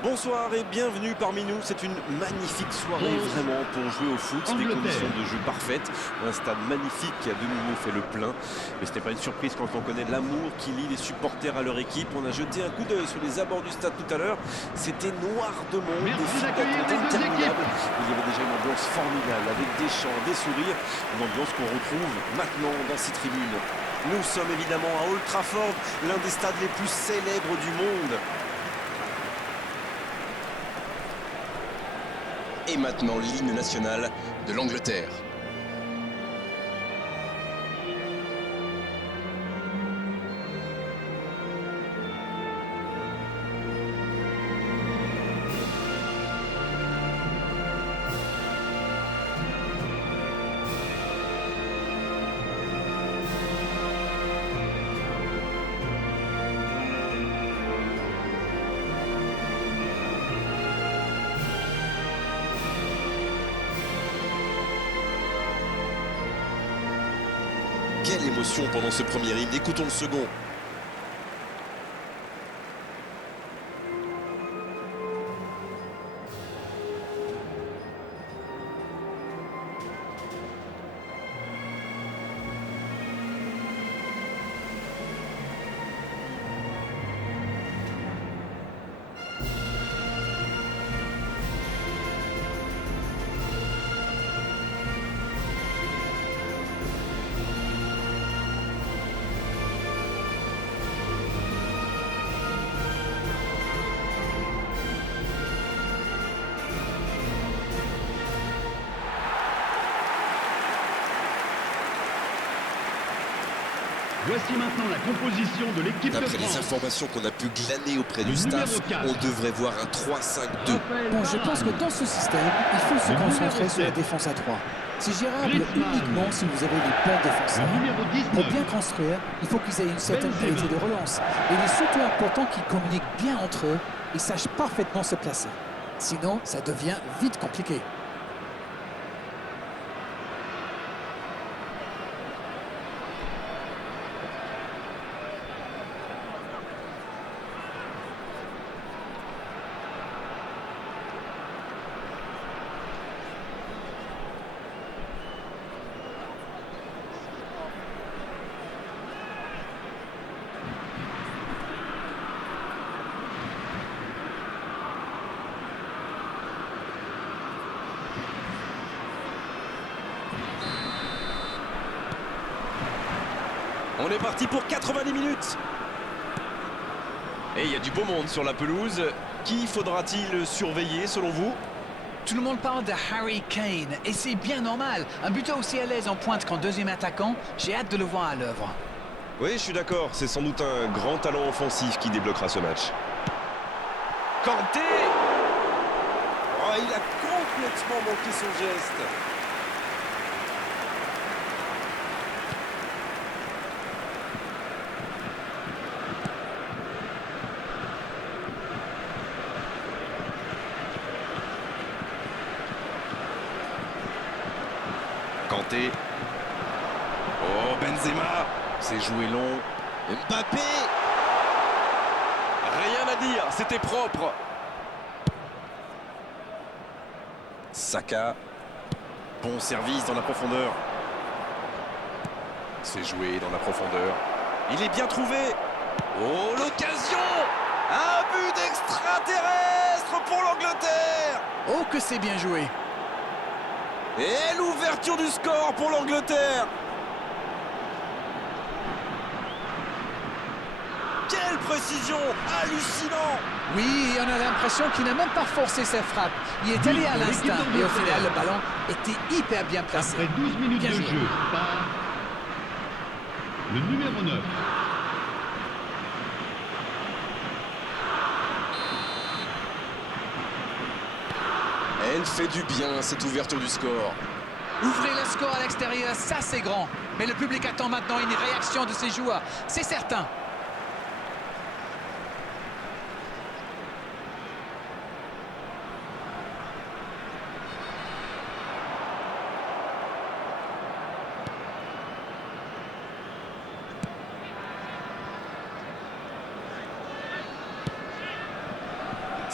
Bonsoir et bienvenue parmi nous. C'est une magnifique soirée vraiment pour jouer au foot. Des conditions de jeu parfaites. Un stade magnifique qui a de nouveau fait le plein. Mais ce n'est pas une surprise quand on connaît l'amour qui lie les supporters à leur équipe. On a jeté un coup d'œil sur les abords du stade tout à l'heure. C'était noir de monde, des files d'attente interminables. Il y avait déjà une ambiance formidable avec des chants, des sourires. Une ambiance qu'on retrouve maintenant dans ces tribunes. Nous sommes évidemment à Old Trafford, l'un des stades les plus célèbres du monde. Et maintenant l'hymne national de l'Angleterre. Quelle émotion pendant ce premier hymne. Écoutons le second. Voici maintenant la composition de l'équipe de France. D'après les informations qu'on a pu glaner auprès du staff, on devrait voir un 3-5-2. Bon, je pense que dans ce système, il faut se concentrer sur la défense à 3. C'est gérable uniquement si vous avez les bons défenseurs. Pour bien construire, il faut qu'ils aient une certaine qualité de relance. Et il est surtout important qu'ils communiquent bien entre eux et sachent parfaitement se placer. Sinon, ça devient vite compliqué. On est parti pour 90 minutes. Et il y a du beau monde sur la pelouse. Qui faudra-t-il surveiller selon vous? Tout le monde parle de Harry Kane, et c'est bien normal. Un buteur aussi à l'aise en pointe qu'en deuxième attaquant, j'ai hâte de le voir à l'œuvre. Oui, je suis d'accord. C'est sans doute un grand talent offensif qui débloquera ce match. Kanté! Oh, il a complètement manqué son geste. Kanté. Oh, Benzema. C'est joué long. Mbappé. Rien à dire, c'était propre. Saka. Bon service dans la profondeur. C'est joué dans la profondeur. Il est bien trouvé. Oh, l'occasion. Un but extraterrestre pour l'Angleterre. Oh, que c'est bien joué! Et l'ouverture du score pour l'Angleterre. Quelle précision! Hallucinant! Oui, on a l'impression qu'il n'a même pas forcé sa frappe. Il est allé à l'instinct, et au final, le ballon était hyper bien placé. Après 12 minutes Bien de joué. jeu par le numéro 9. Elle fait du bien, cette ouverture du score. Ouvrez le score à l'extérieur, ça c'est grand. Mais le public attend maintenant une réaction de ses joueurs, c'est certain.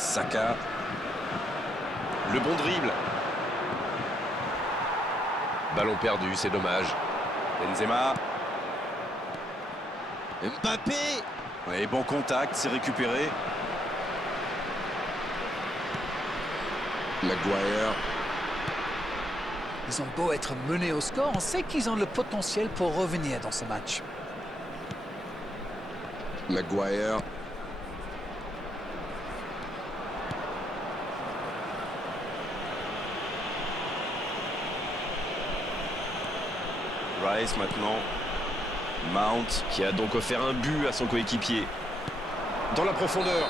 Saka. Le bon dribble. Ballon perdu, c'est dommage. Benzema. Mbappé. Ouais, bon contact, c'est récupéré. Maguire. Ils ont beau être menés au score, on sait qu'ils ont le potentiel pour revenir dans ce match. Maguire. Rice maintenant. Mount. Qui a donc offert un but à son coéquipier. Dans la profondeur.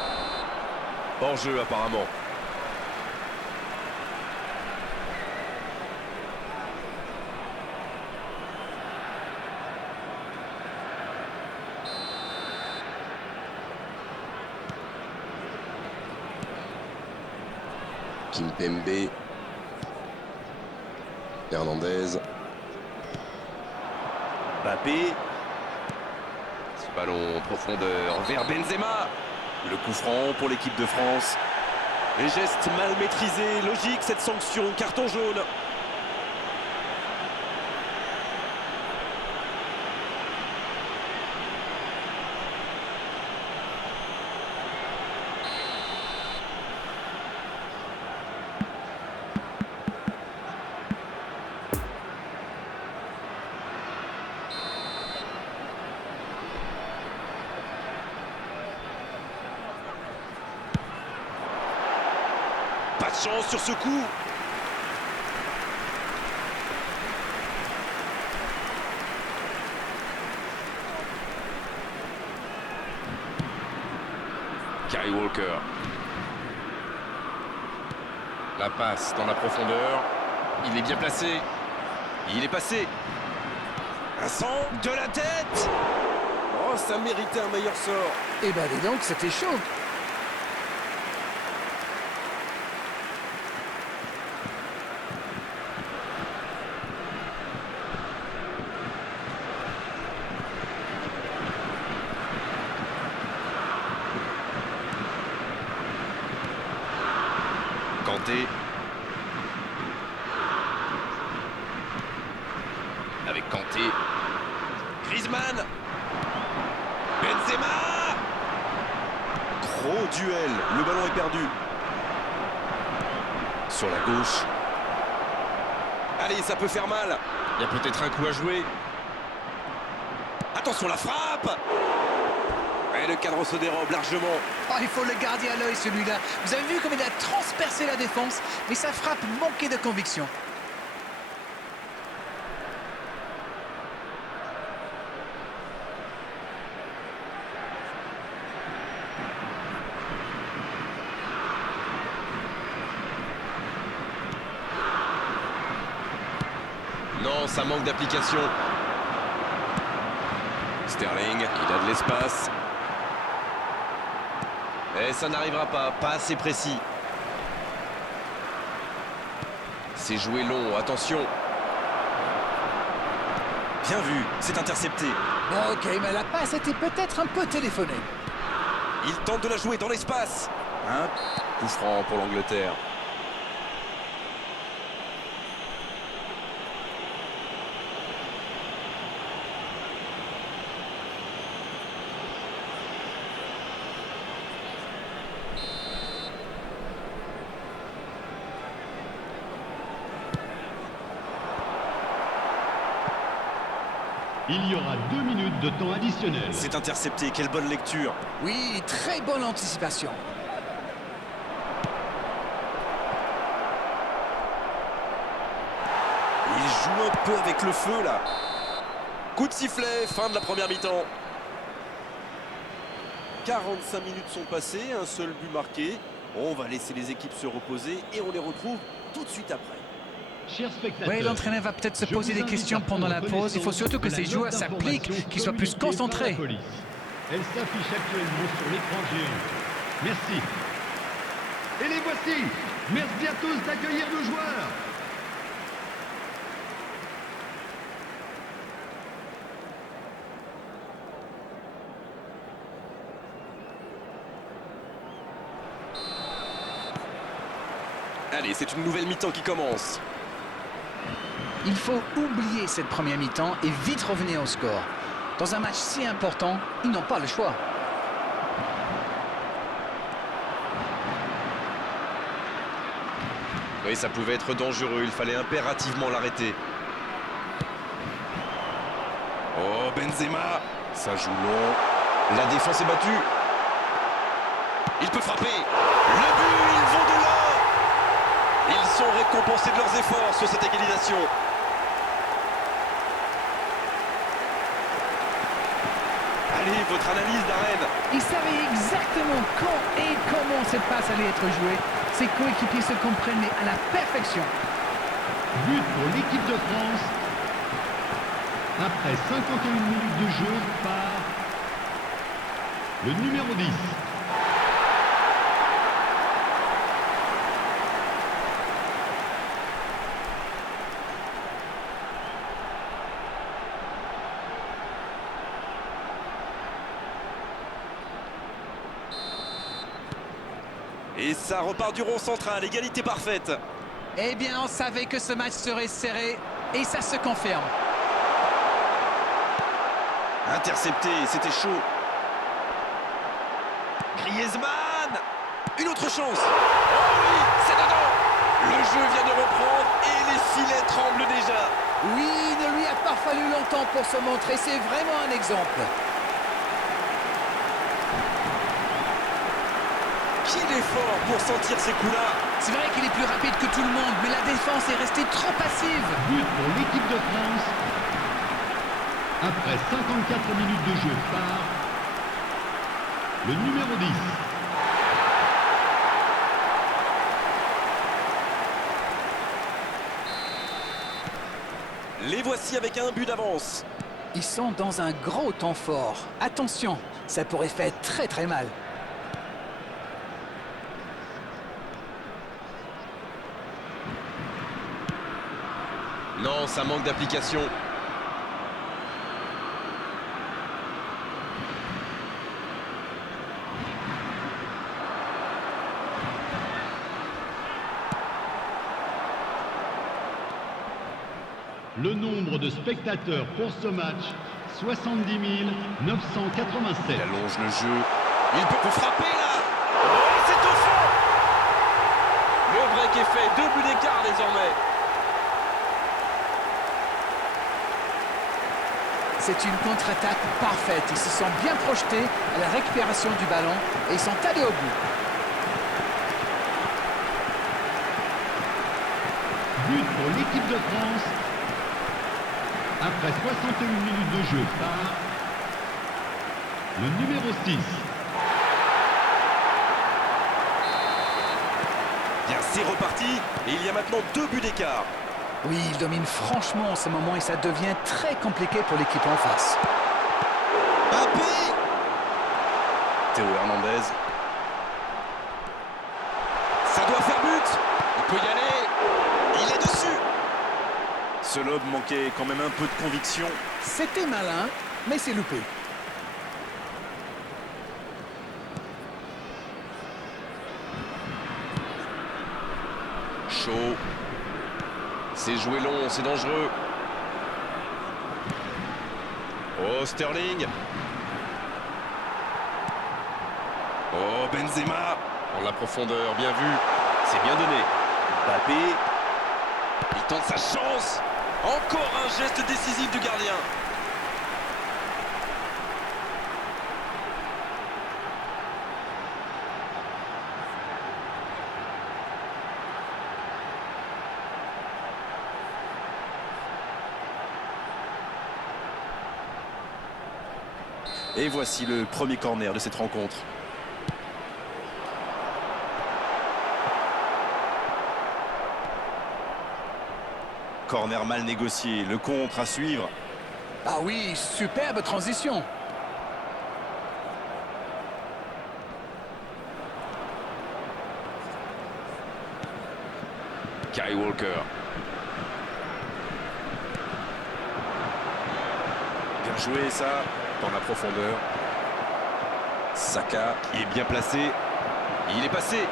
Hors jeu apparemment. Kimpembe. Hernandez. Mbappé. Ce ballon en profondeur vers Benzema. Le coup franc pour l'équipe de France. Les gestes mal maîtrisés, logique cette sanction, carton jaune. Pas de chance sur ce coup. Kyle Walker. La passe dans la profondeur. Il est bien placé. Il est passé. Un centre de la tête. Oh, ça méritait un meilleur sort. Eh ben dis donc, c'était chaud. Kanté. Avec Kanté. Griezmann. Benzema. Gros duel. Le ballon est perdu. Sur la gauche. Allez, ça peut faire mal. Il y a peut-être un coup à jouer. Attention, la frappe. Et le cadre se dérobe largement. Oh, il faut le garder à l'œil celui-là. Vous avez vu comme il a transpercé la défense, mais sa frappe manquait de conviction. Non, ça manque d'application. Sterling, il a de l'espace. Et ça n'arrivera pas assez précis. C'est joué long, attention. Bien vu, c'est intercepté. Ok, mais la passe était peut-être un peu téléphonée. Il tente de la jouer dans l'espace. Un coup franc pour l'Angleterre. Il y aura 2 minutes de temps additionnel. C'est intercepté, quelle bonne lecture. Oui, très bonne anticipation. Il joue un peu avec le feu là. Coup de sifflet, fin de la première mi-temps. 45 minutes sont passées, un seul but marqué. On va laisser les équipes se reposer et on les retrouve tout de suite après. Chers spectateurs, Oui, l'entraîneur va peut-être se je poser vous des invite questions à pendant la prendre pause. Il faut surtout que connaissance ces de la joueurs note s'appliquent, d'information qu'ils soient plus communiquée par la concentrés. police. Elle s'affiche actuellement sur l'écran géant. Merci. Et les voici. Merci à tous d'accueillir nos joueurs. Allez, c'est une nouvelle mi-temps qui commence. Il faut oublier cette première mi-temps et vite revenir au score. Dans un match si important, ils n'ont pas le choix. Oui, ça pouvait être dangereux, il fallait impérativement l'arrêter. Oh, Benzema. Ça joue long. La défense est battue. Il peut frapper. Le but, ils vont de là. Ils sont récompensés de leurs efforts sur cette égalisation. Allez, votre analyse, Darren. Il savait exactement quand et comment cette passe allait être jouée. Ses coéquipiers se comprenaient à la perfection. But pour l'équipe de France. Après 51 minutes de jeu par le numéro 10. Et ça repart du rond central, égalité parfaite. Eh bien, on savait que ce match serait serré et ça se confirme. Intercepté, c'était chaud. Griezmann. Une autre chance. Oh oui, c'est dedans. Le jeu vient de reprendre et les filets tremblent déjà. Oui, il ne lui a pas fallu longtemps pour se montrer, c'est vraiment un exemple. Qu'il est fort pour sentir ces coups-là. C'est vrai qu'il est plus rapide que tout le monde, mais la défense est restée trop passive. But pour l'équipe de France. Après 54 minutes de jeu par le numéro 10. Les voici avec un but d'avance. Ils sont dans un gros temps fort. Attention, ça pourrait faire très très mal. Non, ça manque d'application. Le nombre de spectateurs pour ce match, 70 987. Il allonge le jeu. Il peut frapper là. Oh, c'est au fond. Le break est fait. 2 buts d'écart désormais. C'est une contre-attaque parfaite. Ils se sont bien projetés à la récupération du ballon et ils sont allés au but. But pour l'équipe de France. Après 61 minutes de jeu par le numéro 6. Bien, c'est reparti. Et il y a maintenant 2 buts d'écart. Oui, il domine franchement en ce moment et ça devient très compliqué pour l'équipe en face. Mbappé. Théo Hernandez. Ça doit faire but. Il peut y aller. Il est dessus. Ce lob manquait quand même un peu de conviction. C'était malin, mais c'est loupé. Chaud. C'est joué long, c'est dangereux. Oh, Sterling. Oh, Benzema. En la profondeur, bien vu. C'est bien donné. Mbappé. Il tente sa chance. Encore un geste décisif du gardien. Et voici le premier corner de cette rencontre. Corner mal négocié, le contre à suivre. Ah oui, superbe transition. Kyle Walker. Bien joué ça, dans la profondeur. Saka, il est bien placé. Il est passé.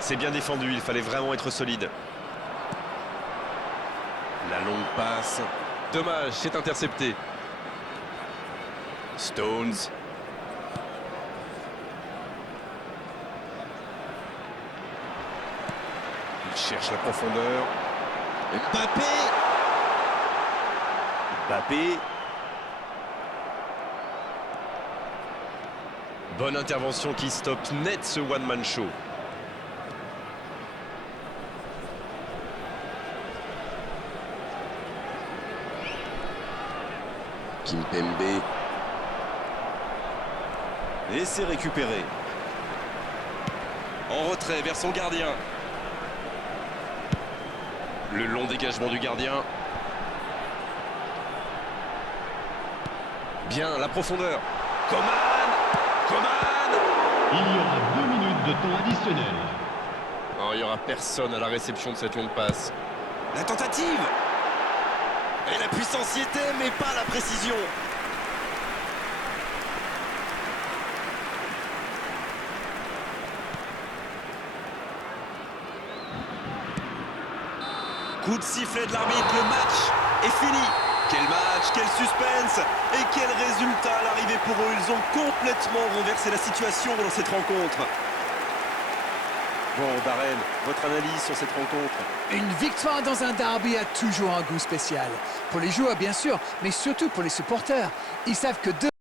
C'est bien défendu, il fallait vraiment être solide. La longue passe. Dommage, c'est intercepté. Stones. Il cherche la profondeur. Mbappé. Mbappé. Bonne intervention qui stoppe net ce one-man show. Kimpembe. Et c'est récupéré. En retrait vers son gardien. Le long dégagement du gardien. Bien, la profondeur. Coman. Il y aura 2 minutes de temps additionnel. Oh, il n'y aura personne à la réception de cette longue passe. La tentative. Et la puissance y était, mais pas la précision. Coup de sifflet de l'arbitre, le match est fini. Quel match, quel suspense et quel résultat à l'arrivée pour eux. Ils ont complètement renversé la situation dans cette rencontre. Bon, Darren, votre analyse sur cette rencontre? Une victoire dans un derby a toujours un goût spécial. Pour les joueurs, bien sûr, mais surtout pour les supporters. Ils savent que